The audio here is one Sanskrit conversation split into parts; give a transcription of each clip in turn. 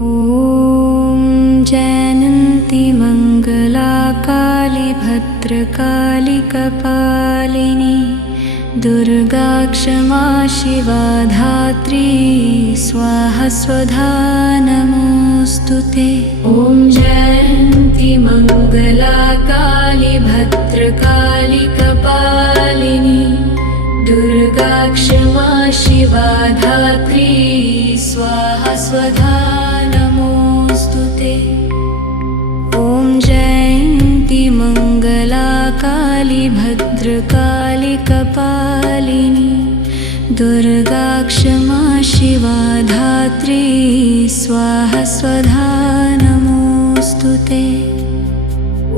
ॐ जयन्ती मंगला काली भद्रकाली कपालिनी दुर्गा क्षमा शिवा धात्री स्वाहा स्वधा नमोस्तुते। ॐ जयन्ती मंगला काली भद्रकाली कपालिनी दुर्गा क्षमा शिवा धात्री स्वाहा स्वधा नमोस्तुते। ॐ जयन्ती मंगला काली भद्रकाली कपालिनी दुर्गा क्षमा शिवा धात्री स्वाहा स्वधा नमोस्तुते।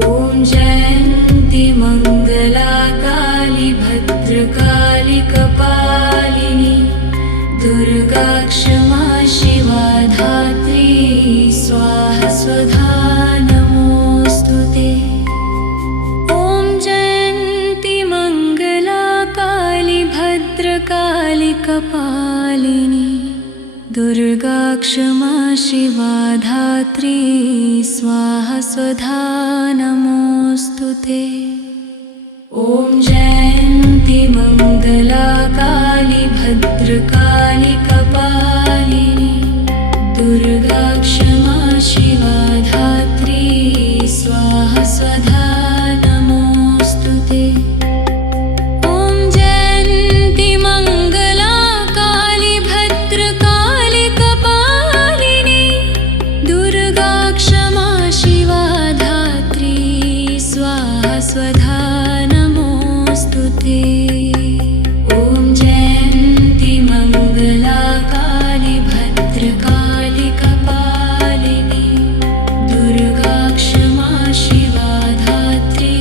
ॐ जयन्ती मंगला काली भद्रकाली कपालिनी दुर्गा क्षमा शिवा धात्री स्वाहा स्वधा नमोस्तुते। ॐ जयन्ती मंगला काली भद्रकाली कपालिनी दुर्गा क्षमा शिवा धात्री स्वाहा स्वधा नमोस्तुते। ॐ जयन्ती मंगला काली भद्रकाली कपालिनी दुर्गा क्षमा शिवा धात्री स्वाहा स्वधा नमोस्तुते। ॐ जयन्ती मंगला काली भद्रकाली कपालिनी दुर्गा क्षमा शिवा धात्री स्वाहा स्वधा नमोस्तुते। ॐ जयन्ती मंगला काली भद्रकाली कपालिनी दुर्गा क्षमा शिवा धात्री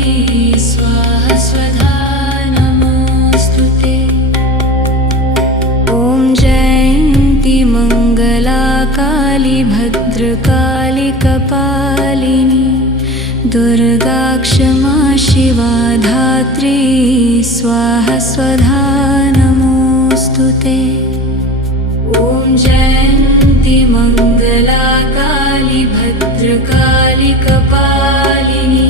स्वाहा स्वधा नमोस्तुते। ॐ जयन्ती मंगला काली भद्रकाली कपालिनी दुर्गा क्षमा शिवा धात्री स्वाहा स्वधा नमोस्तुते। ॐ जयन्ती मंगला काली भद्रकाली कपालिनी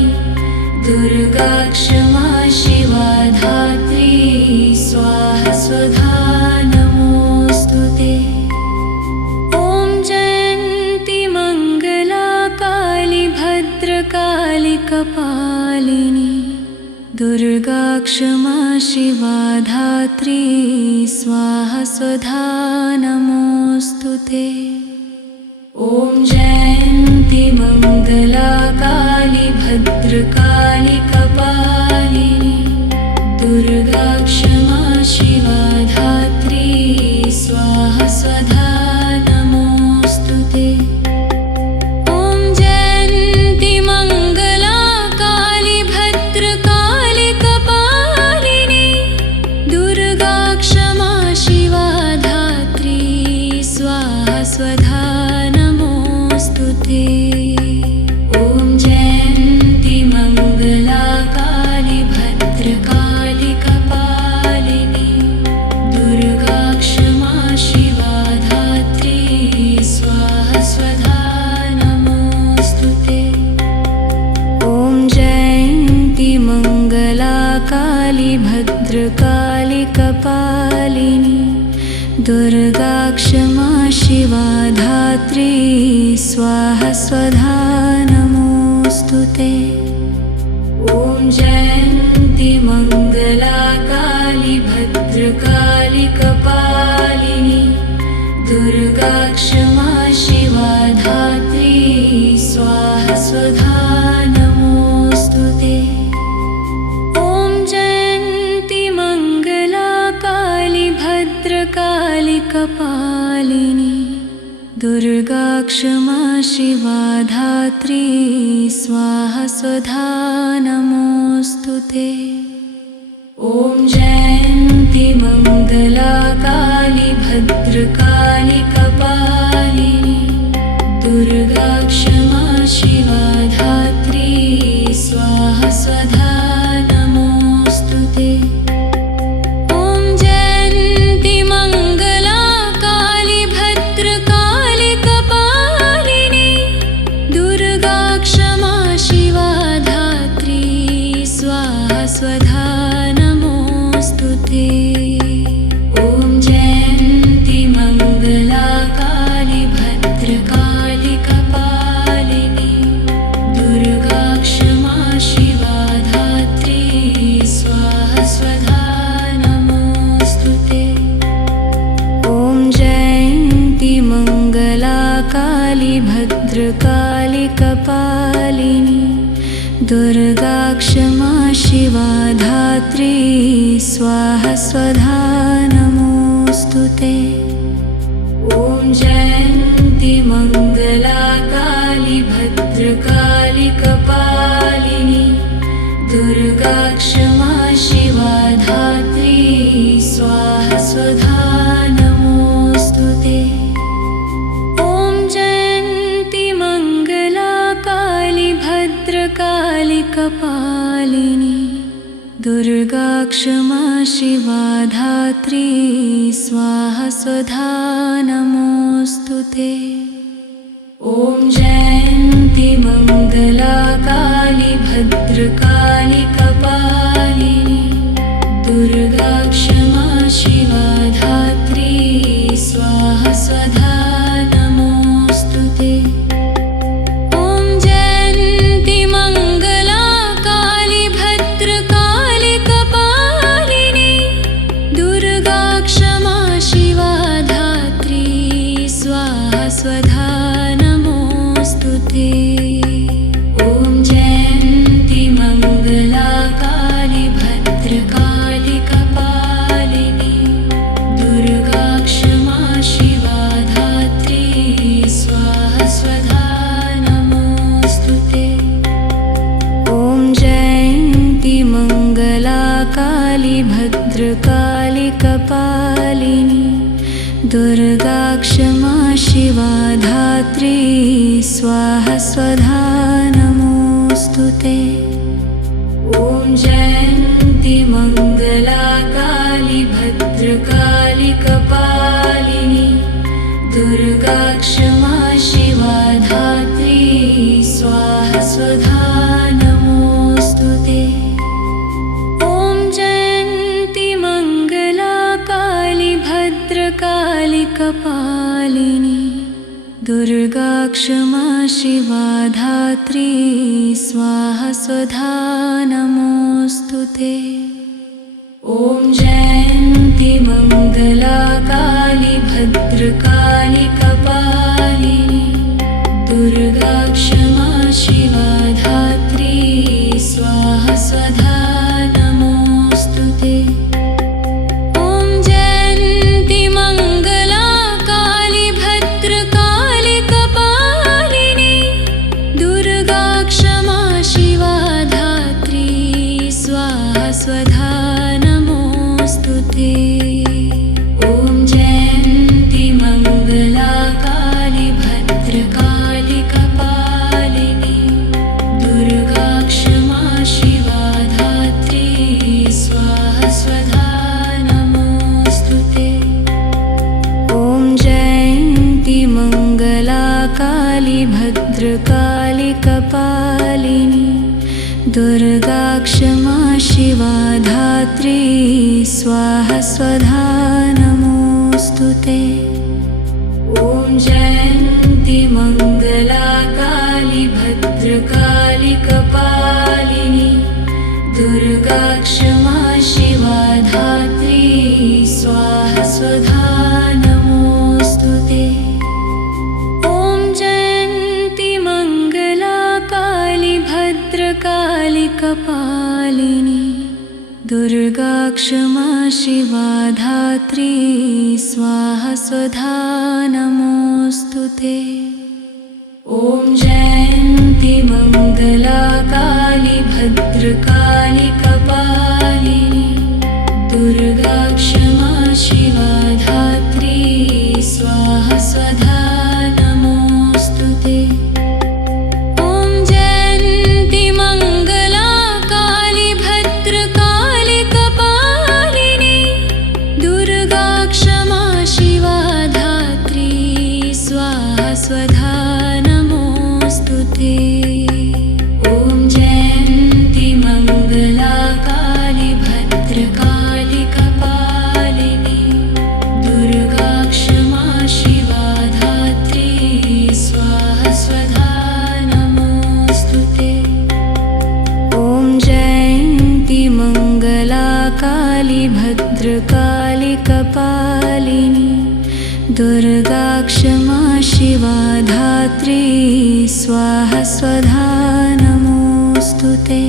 दुर्गा क्षमा शिवा धात्री स्वाहा स्वधा नमोस्तुते। ॐ जयन्ती मंगला काली भद्रकाली कपालिनी दुर्गा क्षमा शिवा धात्री स्वाहा स्वधा नमोस्तुते। ॐ जयन्ती मंगला काली भद्रकाली कपालिनी दुर्गा क्षमा शिवा धात्री स्वाहा स्वधा नमोस्तुते। ॐ जयन्ती मंगला काली भद्रकाली कपालिनी दुर्गा क्षमा शिवा धात्री स्वाहा स्वधा नमोस्तुते। ॐ जयन्ती मंगला काली भद्रकाली कपालिनी दुर्गा क्षमा शिवा धात्री स्वाहा स्वधा नमोस्तुते। ॐ जयन्ती मंगला काली भद्रकाली कपालिनी दुर्गा क्षमा शिवा धात्री स्वाहा स्वधा नमोस्तुते। ॐ जयन्ती मंगला काली भद्रकाली कपालिनी दुर्गा क्षमा शिवा धात्री स्वाहा स्वधा नमोस्तुते। ॐ जयन्ती मंगला काली भद्रकाली कपालिनी दुर्गा क्षमा शिवा धात्री स्वाहा स्वधा नमोस्तुते। ॐ जयन्ती मंगला काली भद्रकाली कपालिनी दुर्गा क्षमा शिवा धात्री स्वाहा स्वधा नमोस्तुते। ॐ जयन्ती मंगला काली भद्रकाली कपालिनी दुर्गा क्षमा शिवा धात्री स्वाहा स्वधा नमोऽस्तु ते। ॐ जयन्ती मङ्गला काली भद्रकाली कपालिनी दुर्गा क्षमा शिवा धात्री स्वाहा स्वधा नमोऽस्तु ते। ॐ जयन्ती मङ्गला काली भद्रकाली कपालिनी दुर्गा क्षमा शिवा धात्री स्वाहा स्वधा नमोऽस्तु ते। ॐ जयन्ती मङ्गला काली भद्रकाली कपालिनी दुर्गा क्षमा शिवा धात्री स्वाहा स्वधा नमोऽस्तु ते। ॐ जयन्ती मङ्गला काली भद्रकाली कपालिनी दुर्गा क्षमा शिवा धात्री स्वाहा स्वधा नमोऽस्तु ते। ॐ जयन्ती मङ्गला काली भद्रकाली कपालिनी दुर्गा क्षमा शिवा धात्री स्वाहा स्वधा नमोऽस्तु ते। ॐ जयन्ती मङ्गला काली भद्रकाली कपालिनी दुर्गा क्षमा शिवा धात्री स्वाहा स्वधा नमोऽस्तु ते। ॐ जयन्ती मङ्गला काली भद्रकाली कपालिनी दुर्गा क्षमा शिवा धात्री स्वाहा स्वधा नमोऽस्तु ते। ॐ जयन्ती मङ्गला काली भद्रकाली कपालिनी दुर्गा क्षमा शिवा धात्री स्वाहा स्वधा नमोऽस्तु ते। ॐ जयन्ती मङ्गला काली भद्रकाली कपालिनी दुर्गा क्षमा शिवा धात्री स्वाहा स्वधा नमोऽस्तु ते। ॐ जयन्ती मङ्गला काली भद्रकाली कपालिनी दुर्गा क्षमा शिवा धात्री स्वाहा स्वधा नमोऽस्तु ते। ॐ जयन्ती मङ्गला काली भद्रकाली कपालिनी दुर्गा क्षमा शिवा धात्री स्वाहा स्वधा नमोऽस्तु ते। ॐ जयन्ती मङ्गला काली भद्रकाली कपालिनी दुर्गा क्षमा शिवा धात्री स्वाहा स्वधा नमोऽस्तु ते। ॐ जयन्ती मङ्गला काली भद्रकाली कपालिनी दुर्गा क्षमा शिवा धात्री स्वाहा स्वधा नमोऽस्तु ते। ॐ जयन्ती मङ्गला काली भद्रकाली कपालिनी दुर्गा क्षमा शिवा धात्री स्वाहा स्वधा नमोऽस्तु ते। ॐ जयन्ती मङ्गला काली भद्रकाली कपालिनी दुर्गा क्षमा शिवा धात्री स्वाहा स्वधा नमोऽस्तु ते। ॐ जयन्ती मङ्गला काली भद्रकाली कपालिनी दुर्गा क्षमा शिवा धात्री स्वाहा स्वधा नमोऽस्तु ते। ॐ जयन्ती मङ्गला काली भद्रकाली कपालिनी दुर्गा क्षमा शिवा धात्री स्वाहा स्वधा नमोऽस्तु ते। ॐ जयन्ती मङ्गला काली भद्रकाली कपालिनी दुर्गा क्षमा शिवा धात्री स्वाहा स्वधा नमोऽस्तु नमोऽस्तु ते।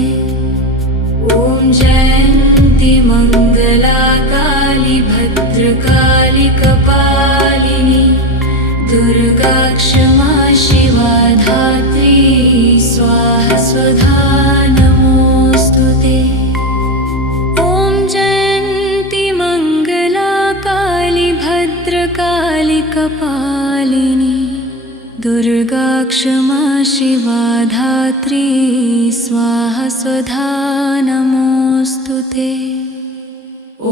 ॐ जयन्ति मङ्गला काली भद्रकाली कपालिनी दुर्गा क्षमा शिवा धात्री स्वाहा स्वधा नमोऽस्तु ते। ॐ जयन्ति मङ्गला काली भद्रकाली कपालिनी दुर्गा क्षमा शिवा धात्री स्वाहा स्वधा नमोऽस्तु ते।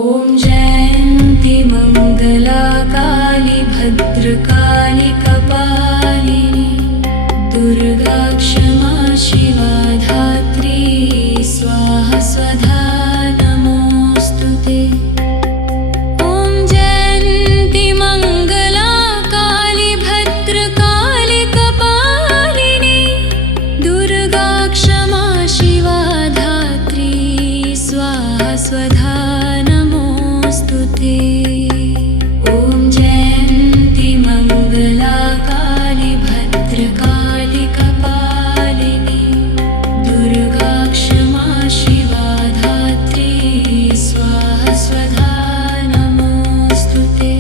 ॐ जयन्ति मङ्गला काली भद्रकाली कपालिनी दुर्गा क्षमा शिवा धात्री स्वाहा स्वधा नमोऽस्तु ते। ॐ जयन्ति मङ्गला काली भद्रकाली कपालिनी दुर्गा क्षमा शिवा धात्री स्वाहा स्वधा नमोऽस्तु ते। ॐ जयन्ति मङ्गला काली भद्रकाली कपालिनी दुर्गा क्षमा शिवा धात्री स्वाहा स्वधा नमोऽस्तु ते।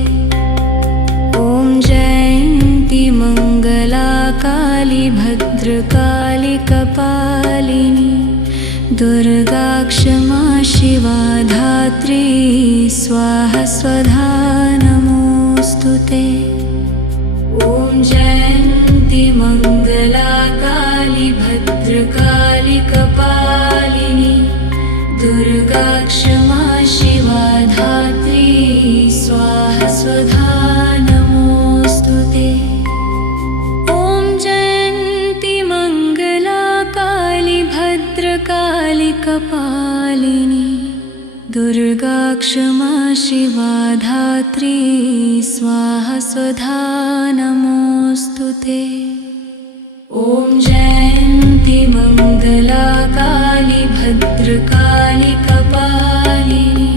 ॐ जयन्ति मङ्गला काली भद्रकाली कपालिनी दुर्गा क्षमा शिवा धात्री स्वाहा स्वधा नमोऽस्तु ते। ॐ जयन्ति मङ्गला काली भद्रकाली कपालिनी दुर्गा क्षमा शिवा धात्री स्वाहा स्वधा नमोऽस्तु ते। ॐ जयन्ति मङ्गला काली भद्रकाली कपालिनी दुर्गा क्षमा शिवा धात्री स्वाहा स्वधा नमोऽस्तु ते। ॐ जयन्ति मङ्गला काली भद्रकाली कपालिनी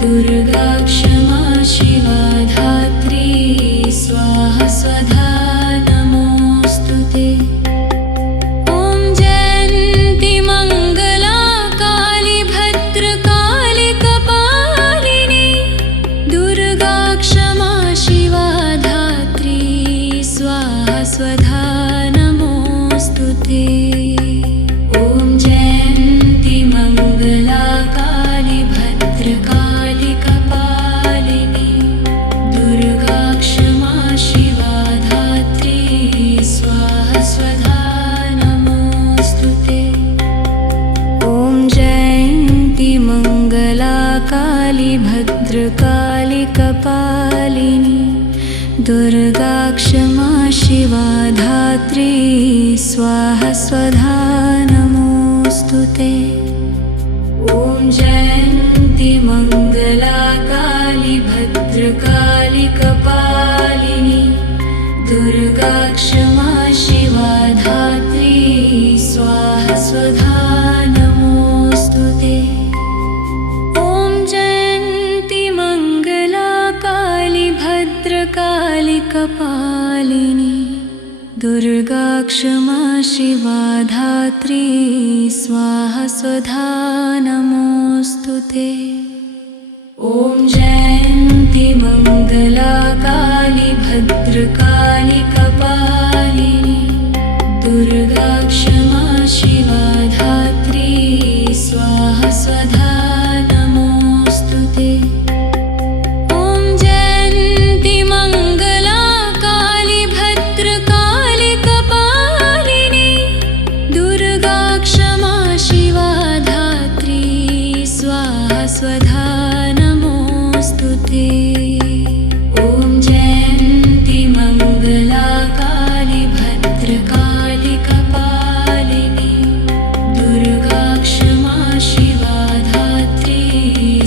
दुर्गा क्षमा शिवा धात्री स्वाहा स्वधा नमोऽस्तु ते। ॐ जयन्ति मङ्गला काली भद्रकाली कपालिनी दुर्गा क्षमा शिवा धात्री स्वाहा स्वधा नमोऽस्तु ते। ॐ जयन्ति मङ्गला काली भद्रकाली कपालिनी दुर्गा क्षमा शिवा धात्री स्वाहा स्वधा नमोऽस्तु ते। ॐ जयन्ति मङ्गला काली भद्रकाली कपालिनी दुर्गा क्षमा शिवा धात्री स्वाहा स्वधा नमोऽस्तु ते। ॐ जयन्ति मङ्गला काली भद्रकाली कपालिनी दुर्गा क्षमा शिवा धात्री स्वाहा स्वधा नमोऽस्तु ते। ॐ जयन्ति मङ्गला काली भद्रकाली कपालिनी दुर्गा क्षमा शिवा धात्री स्वाहा स्वधा नमोऽस्तु ते। ॐ जयन्ति मङ्गला काली भद्रकाली कपालिनी दुर्गा क्षमा शिवा धात्री स्वाहा स्वधा नमोऽस्तु ते। ॐ जयन्ति मङ्गला काली भद्रकाली कपालिनी दुर्गा क्षमा शिवा धात्री स्वाहा स्वधा नमोऽस्तु ते। ॐ जयन्ति मङ्गला काली भद्रकाली कपालिनी दुर्गा क्षमा शिवा धात्री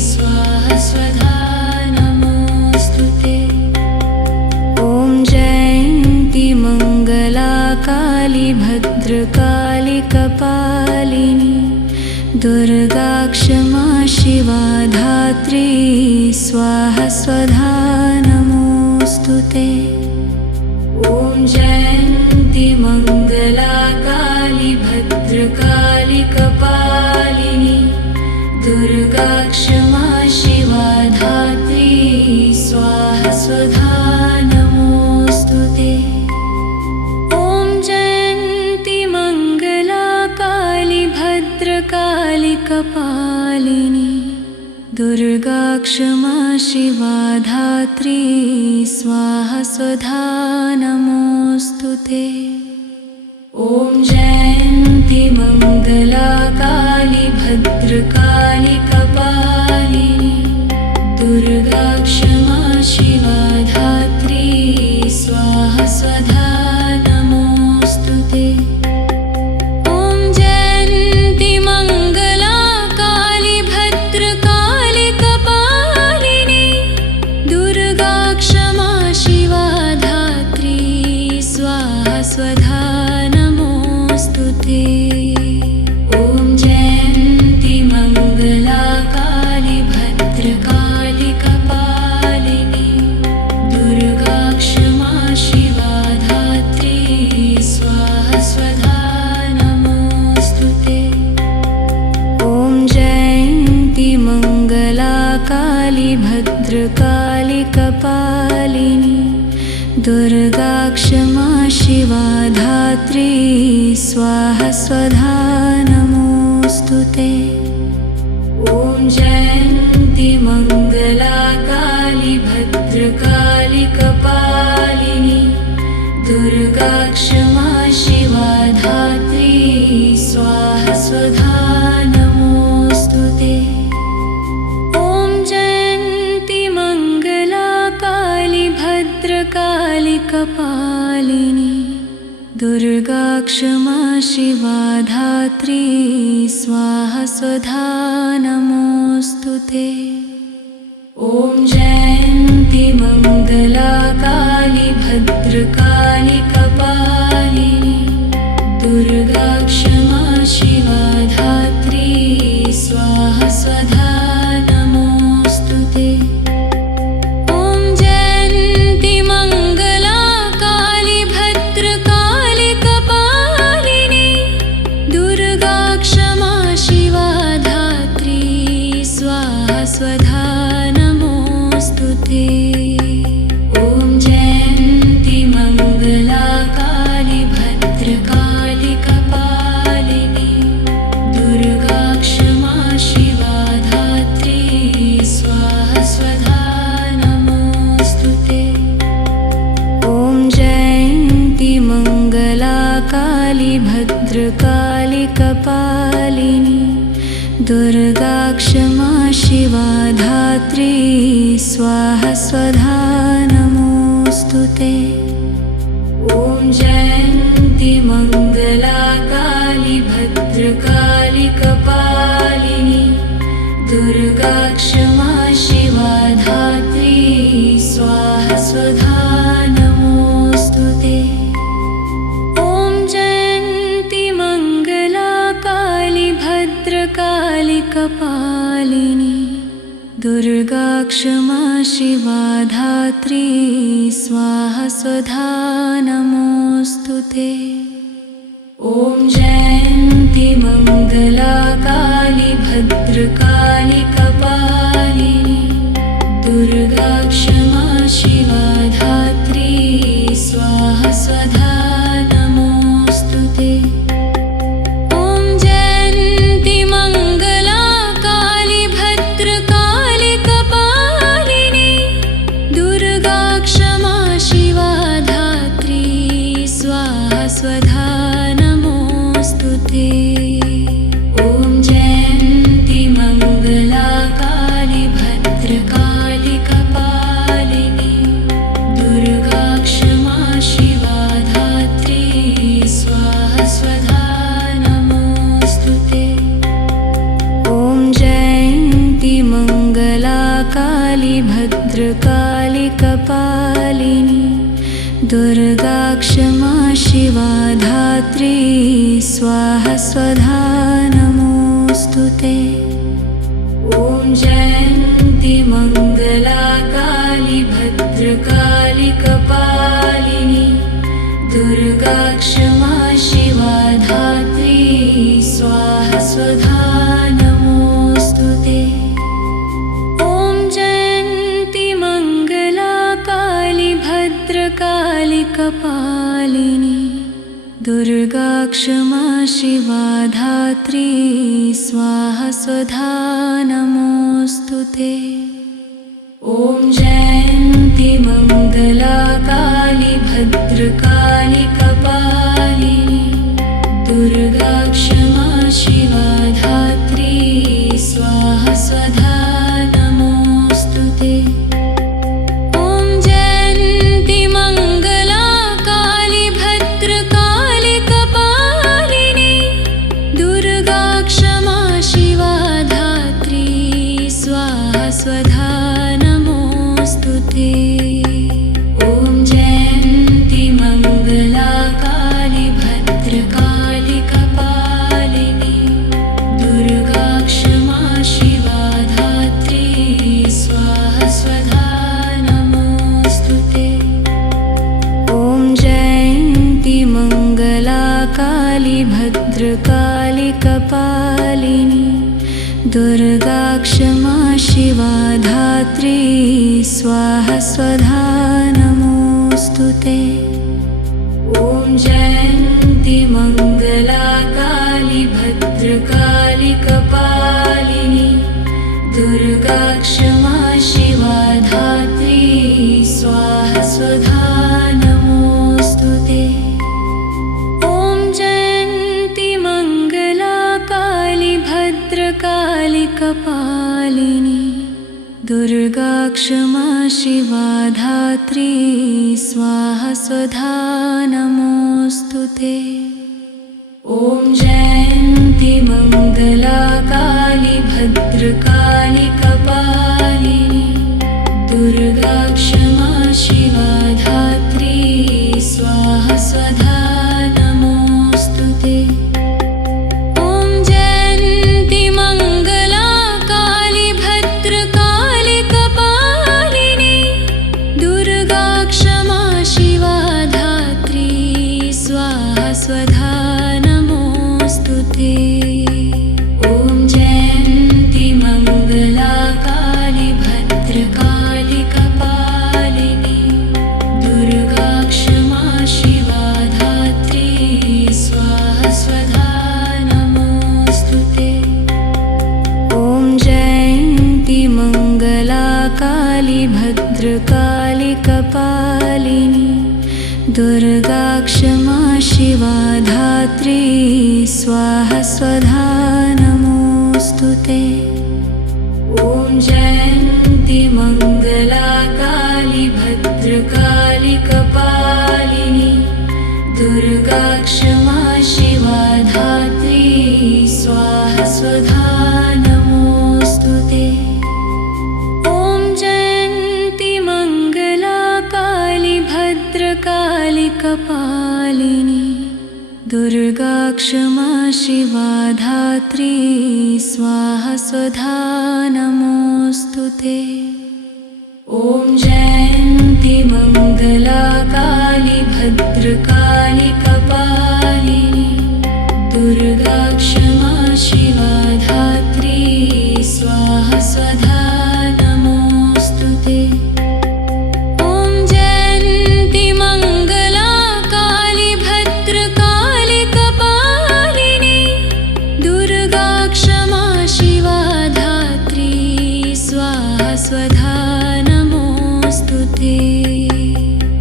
स्वाहा स्वधा नमोऽस्तु ते। ॐ जयन्ति मङ्गला काली भद्रकाली कपालिनी दुर्गा क्षमा शिवा धात्री स्वाहा स्वधा नमोऽस्तु ते। ॐ जयन्ति मङ्गला काली भद्रकाली क्षमा शिवा धात्री स्वाहा स्वधा नमोऽस्तु ते। ॐ जयन्ती मङ्गला काली भद्रकाली कपालिनी दुर्गा क्षमा शिवा धात्री स्वाहा स्वधा नमोऽस्तु ते। ॐ जयन्ती मङ्गला काली भद्रकाली कपालिनी दुर्गा क्षमा शिवा धात्री स्वाहा स्वधा नमोऽस्तु ते। ॐ जयन्ती मङ्गला काली भद्रकाली कपालिनी दुर्गा क्षमा शिवा धात्री स्वाहा स्वधा नमोऽस्तु ते। ॐ जयन्ती मङ्गला काली भद्रकाली कपालिनी दुर्गा क्षमा शिवा धात्री स्वाहा स्वधा नमोऽस्तु ते। ॐ जयन्ती मङ्गला काली भद्रकाली कपालिनी दुर्गा क्षमा शिवा धात्री स्वाहा स्वधा नमोऽस्तु ते। ॐ जयन्ती मङ्गला काली भद्रकाली कपालिनी दुर्गा क्षमा शिवा धात्री स्वाहा स्वधा नमोऽस्तु ते। ॐ जयन्ती मङ्गला काली भद्रकाली कपालिनी दुर्गा क्षमा शिवा धात्री स्वाहा स्वधा नमोऽस्तु ते। ॐ जयन्ती मङ्गला काली भद्रकाली कपालिनी दुर्गा क्षमा शिवा धात्री स्वाहा स्वधा नमोऽस्तु ते। ॐ जयन्ती मङ्गला काली भद्रकाली कपालिनी दुर्गा क्षमा शिवा धात्री स्वाहा स्वधा नमोऽस्तु ते। ॐ जयन्ती मङ्गला काली भद्रकाली कपालिनी दुर्गा क्षमा शिवा धात्री स्वाहा स्वधा नमोऽस्तु ते। ॐ जयन्ती मङ्गला काली भद्रकाली कपालिनी दुर्गा क्षमा शिवा धात्री स्वाहा स्वधा नमोऽस्तु ते। ॐ जयन्ती मङ्गला काली भद्रकाली कपालिनी दुर्गा क्षमा शिवा धात्री स्वाहा स्वधा नमोऽस्तु ते। ॐ जयन्ती मङ्गला काली भद्रकाली कपालिनी दुर्गा क्षमा शिवा धात्री स्वाहा स्वधा नमोऽस्तु ते। ॐ जयन्ती मङ्गला काली भद्रकाली कपालिनी दुर्गा क्षमा शिवा धात्री स्वाहा स्वधा नमोऽस्तु ते। ॐ जयन्ती मङ्गला काली भद्रकाली कपालिनी दुर्गा क्षमा शिवा धात्री स्वाहा स्वधा नमोऽस्तु ते। ॐ जयन्ती मङ्गला काली भद्रकाली कपालिनी दुर्गा क्षमा शिवा धात्री स्वाहा स्वधा नमोऽस्तु ते। ॐ जयन्ती मङ्गला काली भद्रकाली कपालिनी दुर्गा क्षमा शिवा धात्री स्वाहा स्वधा नमोऽस्तु ते। ॐ जयन्ती मङ्गला काली भद्रकाली कपालिनी दुर्गा क्षमा शिवा धात्री स्वाहा स्वधा नमोऽस्तु ते। ॐ जयन्ति मङ्गला काली भद्रकाली कपालिनी दुर्गा क्षमा शिवा धात्री स्वाहा स्वधा नमोऽस्तुते। ॐ जयन्ति मङ्गला काली भद्रकाली कपालिनी दुर्गा क्षमा शिवा धात्री स्वाहा स्वधा नमोऽस्तुते। ॐ जयन्ति मङ्गला काली भद्रकाली कपालिनी दुर्गा क्षमा शिवा धात्री स्वाहा स्वधा नमोऽस्तुते। ॐ जयन्ति मङ्गला काली भद्रकाली कपालिनी दुर्गा क्षमा शिवा धात्री स्वाहा स्वधा नमोऽस्तुते। ॐ जयन्ति मङ्गला काली भद्रकाली कपालिनी दुर्गा क्षमा शिवा धात्री स्वाहा स्वधा नमोऽस्तुते। ॐ जयन्ति मङ्गला काली भद्रकाली कपालिनी दुर्गा क्षमा शिवा धात्री स्वाहा स्वधा नमोऽस्तुते। ॐ जयन्ति मङ्गला काली भद्रकाली कपालिनी दुर्गा क्षमा शिवा धात्री स्वाहा स्वधा नमोऽस्तुते। ॐ जयन्ति मङ्गला काली भद्रकाली कपालिनी दुर्गा क्षमा शिवा धात्री स्वाहा स्वधा नमोऽस्तुते। ॐ जयन्ति मङ्गला काली भद्रकाली कपालिनी दुर्गा क्षमा शिवा धात्री स्वाहा स्वधा नमोऽस्तुते। ॐ जयन्ति मङ्गला काली भद्रकाली कपालिनी दुर्गा क्षमा शिवा धात्री स्वाहा स्वधा नमोऽस्तुते। ॐ जयन्ति मङ्गला काली भद्रकाली कपालिनी दुर्गा क्षमा शिवा धात्री स्वाहा स्वधा नमोऽस्तुते। ॐ जयन्ति मङ्गला काली भद्रकाली कपालिनी दुर्गा क्षमा शिवा धात्री स्वाहा स्वधा नमोऽस्तुते। ॐ जयन्ति मङ्गला काली भद्रकाली कपालिनी दुर्गा क्षमा शिवा धात्री स्वाहा स्वधा नमोऽस्तुते। ॐ जयन्ति मङ्गला काली भद्रकाली कपालिनी दुर्गा क्षमा शिवा धात्री स्वाहा स्वधा नमोऽस्तुते।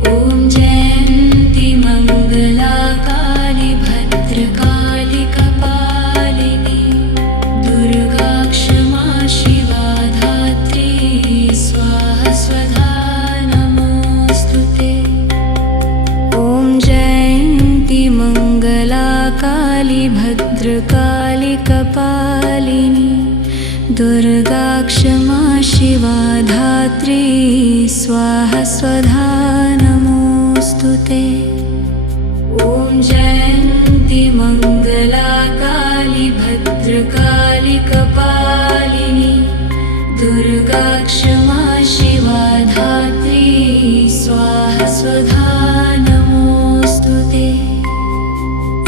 ॐ जयन्ति मङ्गला काली भद्रकाली कपालिनी दुर्गा क्षमा शिवा धात्री स्वाहा स्वधा नमोऽस्तुते। ॐ जयन्ति मङ्गला काली भद्रकाली कपालिनी दुर्गा क्षमा शिवा धात्री स्वाहा स्वधा नमोऽस्तुते। ॐ जयन्ति मङ्गला काली भद्रकाली कपालिनी दुर्गा क्षमा शिवा धात्री स्वाहा स्वधा नमोऽस्तुते।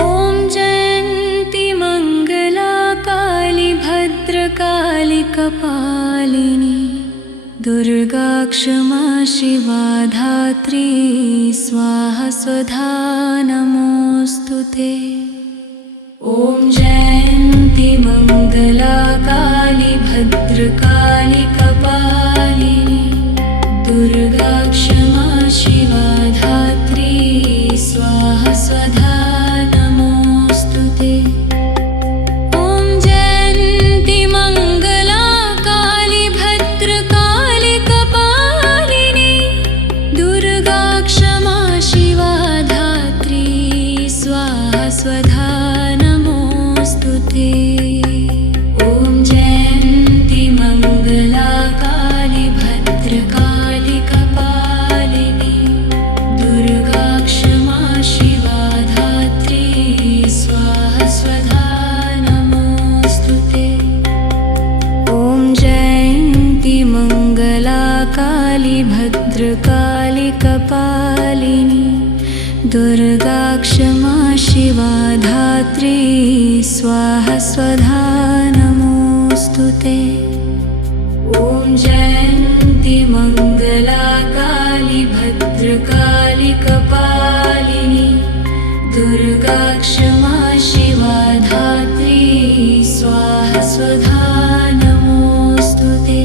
ॐ जयन्ति मङ्गला काली भद्रकाली कपालिनी दुर्गा क्षमा शिवा धात्री स्वाहा स्वधा नमोऽस्तुते। ॐ जयन्ति मङ्गला काली भद्रकाली कपालिनी दुर्गा क्षमा शिवा धात्री स्वाहा स्वधा नमोऽस्तु ते। ॐ जयन्ती मङ्गला काली भद्रकाली कपालिनी दुर्गा क्षमा शिवा धात्री स्वाहा स्वधा नमोऽस्तु ते।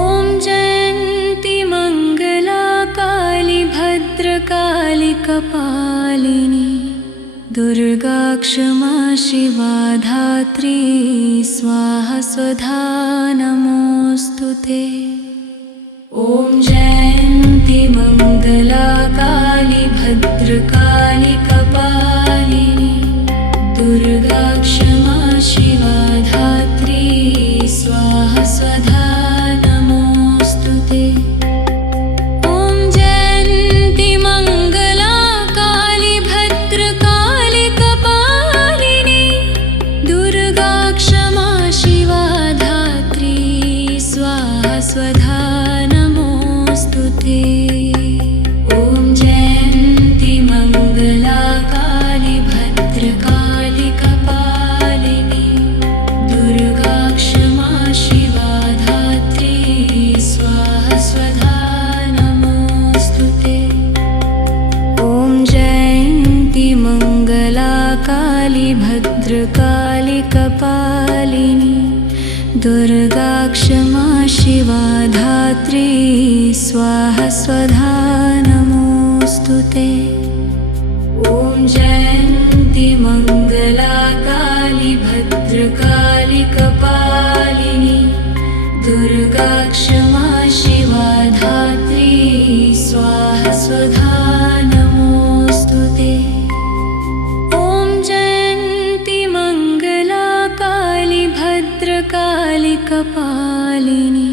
ॐ जयन्ती मङ्गला काली भद्रकाली कपालिनी दुर्गा क्षमा शिवा धात्री स्वाहा स्वधा नमोऽस्तु ते। ॐ जयन्ती मङ्गला काली भद्रकाली कपालिनी दुर्गा क्षमा शिवा धात्री स्वाहा स्वधा नमोऽस्तु ते। ॐ जयन्ती मङ्गला काली भद्रकाली कपालिनी दुर्गा क्षमा शिवा धात्री स्वाहा स्वधा नमोऽस्तु ते। ॐ जयन्ती मङ्गला काली भद्रकाली कपालिनी दुर्गा क्षमा शिवा धात्री स्वाहा स्वधा नमोऽस्तु ते। ॐ जयन्ती मङ्गला काली भद्रकाली कपालिनी दुर्गा क्षमा शिवा धात्री स्वाहा स्वधा नमोऽस्तु ते। ॐ जयन्ती मङ्गला काली भद्रकाली कपालिनी दुर्गा क्षमा शिवा धात्री स्वाहा स्वधा नमोऽस्तु ते। ॐ जयन्ती मङ्गला काली भद्रकाली कपालिनी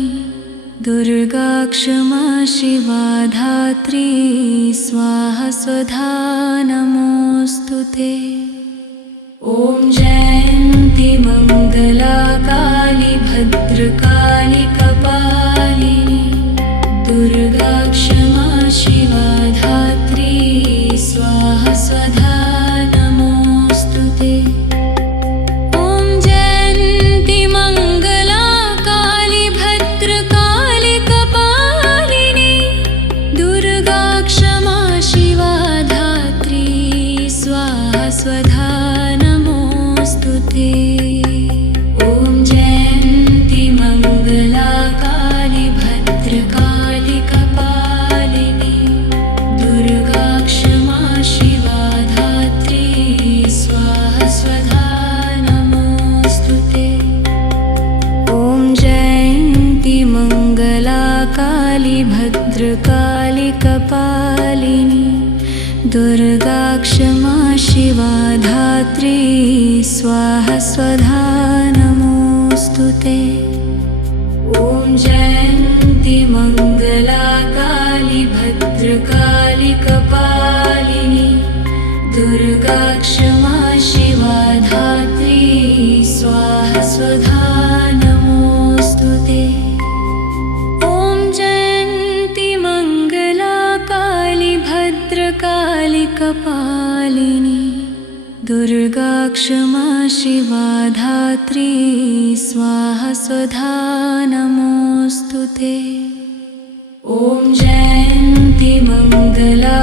दुर्गा क्षमा शिवा धात्री स्वाहा स्वधा नमोऽस्तु ते। ॐ जयन्ती मङ्गला काली भद्रकाली कपालिनी दुर्गा क्षमा शिवा धात्री स्वाहा स्वधा नमोऽस्तु ते। ॐ जयन्ती मङ्गला काली भद्रकाली कपालिनी दुर्गा क्षमा शिवा धात्री स्वाहा स्वधा नमोऽस्तु ते। ॐ जयन्ती मङ्गला काली भद्रकाली कपालिनी दुर्गा क्षमा शिवा धात्री स्वाहा स्वधा नमोऽस्तु ते। ॐ जयन्ती मङ्गला काली भद्रकाली कपालिनी दुर्गा क्षमा शिवा धात्री स्वाहा स्वधा नमोऽस्तु ते। ॐ जयन्ती मङ्गला काली भद्रकाली कपालिनी दुर्गा क्षमा शिवा धात्री स्वाहा स्वधा नमोऽस्तु ते। ॐ जयन्ती मङ्गला काली भद्रकाली कपालिनी दुर्गा क्षमा शिवा धात्री स्वाहा स्वधा नमोऽस्तु ते। ॐ जयन्ती मङ्गला